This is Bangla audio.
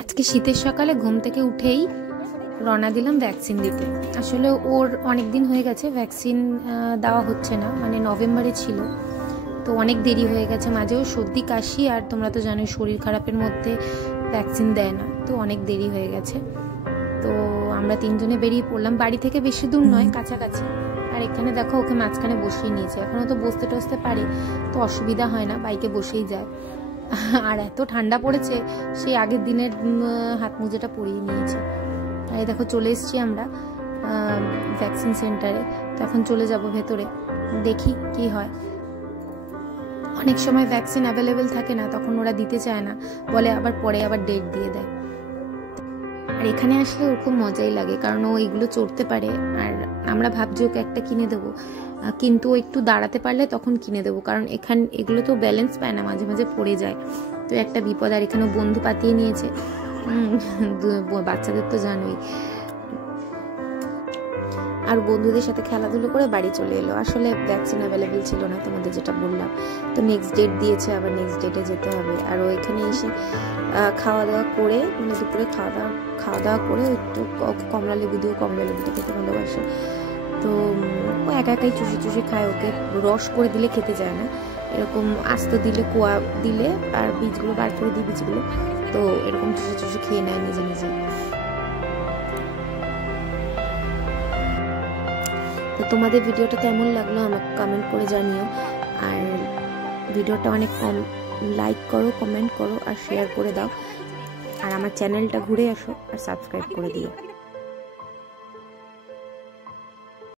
আজকে শীতের সকালে ঘুম থেকে উঠেই রওনা দিলাম ভ্যাকসিন দিতে। আসলে ওর অনেক দিন হয়ে গেছে ভ্যাকসিন দেওয়া হচ্ছে না, মানে নভেম্বরে ছিল, তো অনেক দেরি হয়ে গেছে। মাঝেও সর্দি কাশি, আর তোমরা তো জানোই শরীর খারাপের মধ্যে ভ্যাকসিন দেয় না, তো অনেক দেরি হয়ে গেছে। তো আমরা তিনজনে বেরিয়ে পড়লাম, বাড়ি থেকে বেশি দূর নয়, কাছাকাছি। আর এখানে দেখো ওকে মাঝখানে বসিয়ে নিয়েছে, এখনও তো বসতে টসতে পারে, তো অসুবিধা হয় না, বাইকে বসেই যায়। আর এত ঠান্ডা পড়েছে, সেই আগের দিনের হাত মোজাটা পরিয়ে নিয়েছে। আর এই দেখো চলে এসেছি আমরা ভ্যাকসিন সেন্টারে। তো এখন চলে যাব ভেতরে, দেখি কি হয়। অনেক সময় ভ্যাকসিন অ্যাভেলেবেল থাকে না, তখন ওরা দিতে চায় না, বলে আবার পরে আবার ডেট দিয়ে দেয়। আর এখানে আসলে ওর খুব মজাই লাগে, কারণ ও এগুলো চড়তে পারে। আর আমরা ভাবছি ওকে একটা কিনে দেবো, কিন্তু ও একটু দাঁড়াতে পারলে তখন কিনে দেবো, কারণ এখানে এগুলো তো ব্যালেন্স পায় না, মাঝে মাঝে পড়ে যায়, তো একটা বিপদ। আর এখানে বন্ধু পাতিয়ে নিয়েছে, বাচ্চাদের তো জানোই। আর বন্ধুদের সাথে খেলাধুলো করে বাড়ি চলে এলো। আসলে ভ্যাকসিন অ্যাভেলেবেল ছিল না, তোমাদের যেটা বললাম, তো নেক্সট ডেট দিয়েছে, আবার নেক্সট ডেটে যেতে হবে। আর ও এখানে এসে খাওয়া দাওয়া করে, মানে দুপুরে খাওয়া দাওয়া করে একটু কমলা লেবু দিয়েও, কমলা লেবুটা খেতে ভালোবাসে, তো ও একা একাই চুষে চুষে খায়। ওকে রস করে দিলে খেতে যায় না, এরকম আস্ত দিলে, কোয়া দিলে আর বীজগুলো বার করে দিই বীজগুলো, তো এরকম চুষে চুষে খেয়ে নেয় নিজে নিজে। তো তোমাদের ভিডিওটা কেমন লাগলো আমাকে কমেন্ট করে জানিও। আর ভিডিওটা অনেক লাইক করো, কমেন্ট করো আর শেয়ার করে দাও। আর আমার চ্যানেলটা ঘুরে আসো আর সাবস্ক্রাইব করে দিও।